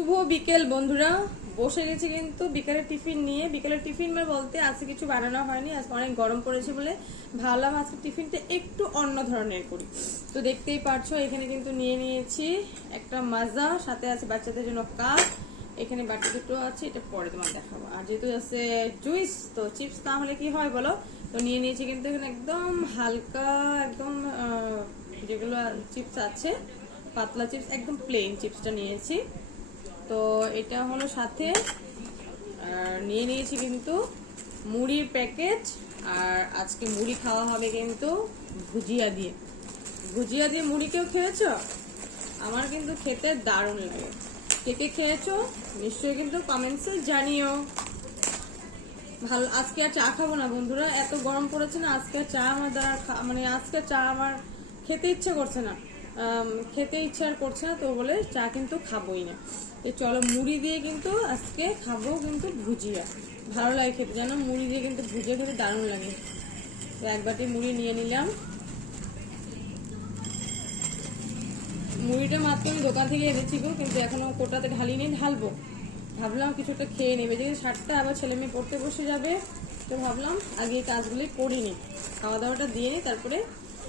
শুভ বিকেল বন্ধুরা, বসে গেছি কিন্তু বিকেলের টিফিন নিয়ে। বিকেলের টিফিন বলতে আজকে কিছু বানানো হয়নি, আজকে অনেক গরম পড়েছে বলে ভাবলাম আজকে টিফিনটা একটু অন্য ধরনের করি। তো দেখতেই পারছো এখানে কিন্তু নিয়ে নিয়েছি একটা মাজা, সাথে আছে বাচ্চাদের জন্য কাপ, এখানে বাটি দুটো আছে, এটা পরে তোমার দেখাবো। আর যেহেতু আছে জুইস, তো চিপস না হলে কি হয় বলো, তো নিয়ে নিয়েছি কিন্তু এখানে একদম হালকা, একদম যেগুলো চিপস আছে পাতলা চিপস, একদম প্লেন চিপসটা নিয়েছি। তো এটা হলো সাথে আর নিয়ে নিয়েছি কিন্তু মুড়ির প্যাকেট। আর আজকে মুড়ি খাওয়া হবে কিন্তু ভুজিয়া দিয়ে। ভুজিয়া দিয়ে মুড়ি কেউ খেয়েছো? আমার কিন্তু খেতে দারুণ লাগে। কে কে খেয়েছো নিশ্চয়ই কিন্তু কমেন্টসে জানিও। ভালো। আজকে আর চা খাবো না বন্ধুরা, এত গরম পড়েছে না, আজকে চা আমার দ্বারা আজকে চা আমার খেতে ইচ্ছে করছে না, তো বলে চা কিন্তু খাবোই না। তো চলো মুড়ি দিয়ে কিন্তু আজকে খাবো কিন্তু ভুজিয়া। ভালো লাগে খেতে, জানো মুড়ি দিয়ে কিন্তু ভুজিয়া খেতে দারুণ লাগে। তো এক বাটি মুড়ি নিয়ে নিলাম। মুড়িটা মাত্র আমি দোকান থেকে এনেছি গো, কিন্তু এখনো কোটাতে ঢালিনি, ঢালবো। ভাবলাম কিছুটা খেয়ে নেবে, যেহেতু 7টা আবার ছেলে মেয়ে পড়তে বসে যাবে, তো ভাবলাম আগে এই কাজগুলি করিনি, খাওয়া দাওয়াটা দিয়ে নিই, তারপরে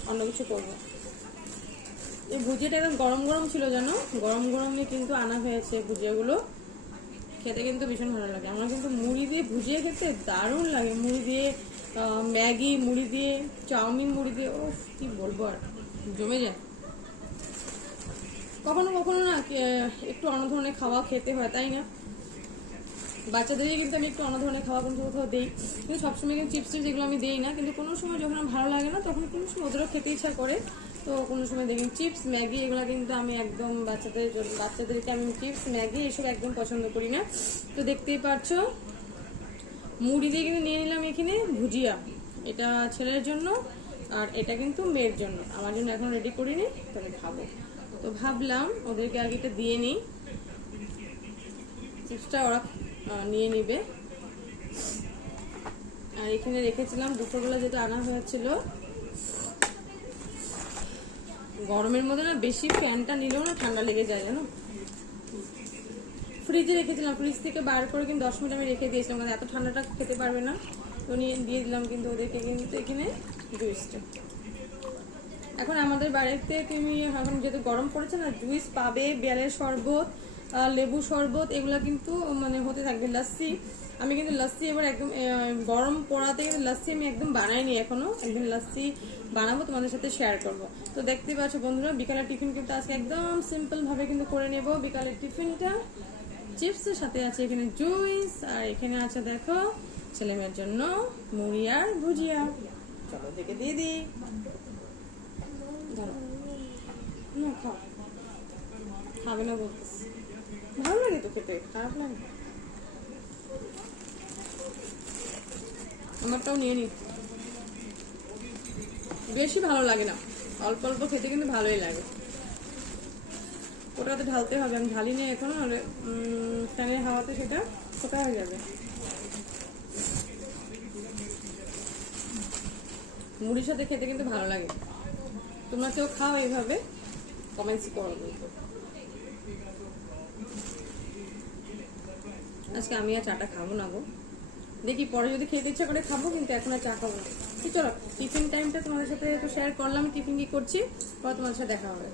অন্য কিছু করবো। এই ভুজিয়াটা একদম গরম গরম ছিল, জানো গরম গরমই কিন্তু আনা হয়েছে ভুজিয়াগুলো। খেতে কিন্তু ভীষণ ভালো লাগে। আমার কিন্তু মুড়ি দিয়ে ভুজিয়া খেতে দারুণ লাগে। মুড়ি দিয়ে ম্যাগি, মুড়ি দিয়ে চাউমিন, মুড়ি দিয়ে, ও কি বলবো, আর জমে যায়। কখনো কখনো না একটু অন্য ধরনের খাওয়া খেতে হয়, তাই না? বাচ্চাদেরই কিন্তু আমি একটু অন্য ধরনের খাওয়া কিন্তু কোথাও দিই, কিন্তু সবসময় কিন্তু চিপস যেগুলো আমি দিই না, কিন্তু কোনো সময় যখন আমার ভালো লাগে না তখন কোনো সময় ওদেরও খেতে ইচ্ছা করে, তো কোনো সময় দেখি চিপস ম্যাগি এগুলো কিন্তু আমি একদম বাচ্চাদেরকে আমি চিপস ম্যাগি এসব একদম পছন্দ করি না। তো দেখতেই পারছো মুড়ি দিয়ে কিন্তু নিয়ে নিলাম এখানে ভুজিয়া, এটা ছেলের জন্য আর এটা কিন্তু মেয়ের জন্য, আমার জন্য এখন রেডি করিনি, তবে খাবো। তো ভাবলাম ওদেরকে আগে এটা দিয়ে নিই, চিপসটা ওরা নিয়ে নিবে। আর এখানে রেখেছিলাম দুপুরবেলা যেটা আনা হয়েছিল। গরমের মধ্যে না বেশি ফ্যানটা নিলেও না ঠান্ডা লেগে যায়, জানো। ফ্রিজে রেখেছিলাম, ফ্রিজ থেকে বার করে কিন্তু 10 মিনিট আমি রেখে দিয়েছিলাম, কারণ এত ঠান্ডাটা খেতে পারবে না, তো নিয়ে দিয়ে দিলাম কিন্তু ওদেরকে কিন্তু এখানে জুইসটা। এখন আমাদের বাড়িতে তুমি এখন যেহেতু গরম পড়েছে না, জুইস পাবে, বেলের শরবত, লেবু শরবত, এগুলো কিন্তু হতে থাকবে। লাস্সি, আমি কিন্তু লাস্সি এবার একদম গরম পড়াতে কিন্তু লাস্সি আমি একদম বানাইনি এখনো, একদিন লাস্সি বানাবো, তোমাদের সাথে শেয়ার করব। তো দেখতে পাচ্ছ বন্ধুরা বিকালের টিফিন কিন্তু আজকে একদম সিম্পল ভাবে কিন্তু করে নেব বিকালের টিফিনটা। চিপসের সাথে আছে এখানে জুইস, আর এখানে আছে দেখো ছেলে মেয়ের জন্য মুড়ি আর ভুজিয়া। চলো দেখে দিয়ে দিই। খাবে না বলতেছি, ভালো লাগে তো খেতে, খারাপ লাগে। আমারটাও নিয়ে নি, বেশি ভালো লাগে না, অল্প অল্প খেতে কিন্তু ভালোই লাগে। ওটাতে ঢালতে হবে, আমি ঢালিনি এখনো, হলে ফ্যানের হাওয়াতে সেটা ফোটা হয়ে যাবে। মুড়ির সাথে খেতে কিন্তু ভালো লাগে। তোমরা কেউ খাও এইভাবে, কমেন্টস করো। আজকে আমি আর চাটা খাবো না গো, দেখি পরে যদি খেতে ইচ্ছা করে খাবো, কিন্তু এখন আর চা খাবো না। চলো টিফিন টাইমটা তোমাদের সাথে একটু শেয়ার করলাম, টিফিন কি করছি, পরে তোমাদের সাথে দেখা হবে।